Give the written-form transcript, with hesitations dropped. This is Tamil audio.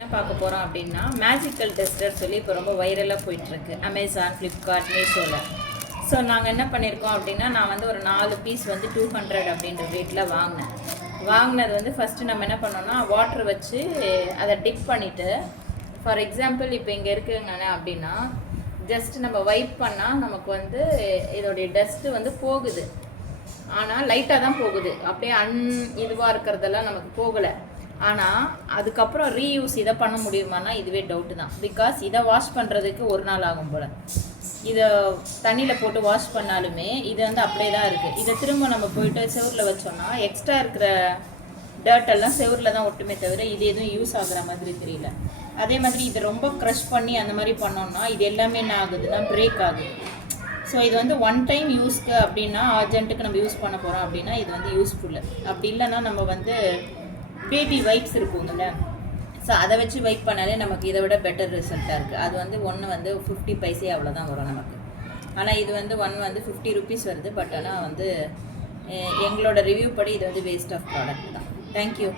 என்ன பார்க்க போகிறோம் அப்படின்னா மேஜிக்கல் டஸ்டர் சொல்லி இப்போ ரொம்ப வைரலாக போயிட்டுருக்கு அமேசான், ஃப்ளிப்கார்ட், மீஷோவில். ஸோ நாங்கள் என்ன பண்ணியிருக்கோம் அப்படின்னா, நான் வந்து ஒரு 4 பீஸ் வந்து 200 அப்படின்ற ரேட்டில் வாங்கினது வந்து ஃபஸ்ட்டு நம்ம என்ன பண்ணோம்னா வாட்டர் வச்சு அதை டிப் பண்ணிவிட்டு, ஃபார் எக்ஸாம்பிள் இப்போ இங்கே இருக்குங்க அப்படின்னா ஜஸ்ட் நம்ம வைப் பண்ணால் நமக்கு வந்து இதோடைய டஸ்ட்டு வந்து போகுது. ஆனால் லைட்டாக தான் போகுது, அப்படியே இதுவாக இருக்கிறதெல்லாம் நமக்கு போகலை. ஆனால் அதுக்கப்புறம் ரீயூஸ் இதை பண்ண முடியுமானா இதுவே டவுட்டு தான். பிகாஸ் இதை வாஷ் பண்ணுறதுக்கு ஒரு நாள் ஆகும் போல். இதை தண்ணியில் போட்டு வாஷ் பண்ணாலுமே இது வந்து அப்படியே தான் இருக்குது. இதை திரும்ப நம்ம போயிட்டு செவரில் வச்சோம்னா எக்ஸ்ட்ரா இருக்கிற டர்ட்டெல்லாம் செவரில் தான் ஒட்டுமே தவிர இது எதுவும் யூஸ் ஆகுற மாதிரி தெரியல. அதே மாதிரி இதை ரொம்ப க்ரஷ் பண்ணி அந்த மாதிரி பண்ணோம்னா இது எல்லாமே என்ன ஆகுதுன்னா பிரேக் ஆகுது. ஸோ இது வந்து ஒன் டைம் யூஸ்க்கு அப்படின்னா அர்ஜென்ட்டுக்கு நம்ம யூஸ் பண்ண போகிறோம் அப்படின்னா இது வந்து யூஸ்ஃபுல்லு. அப்படி இல்லைன்னா நம்ம வந்து பேபி வைப்ஸ் இருக்குங்கள்ல, ஸோ அதை வச்சு வைப் பண்ணாலே நமக்கு இதை விட பெட்டர் ரிசல்ட்டாக இருக்குது. அது வந்து ஒன்று வந்து 50 பைசே அவ்வளோதான் வரும் நமக்கு. ஆனால் இது வந்து வந்து 50 ருபீஸ் வருது. பட் ஆனால் வந்து எங்களோட ரிவ்யூ படி இது வந்து வேஸ்ட் ஆஃப் ப்ராடக்ட் தான். தேங்க்யூ.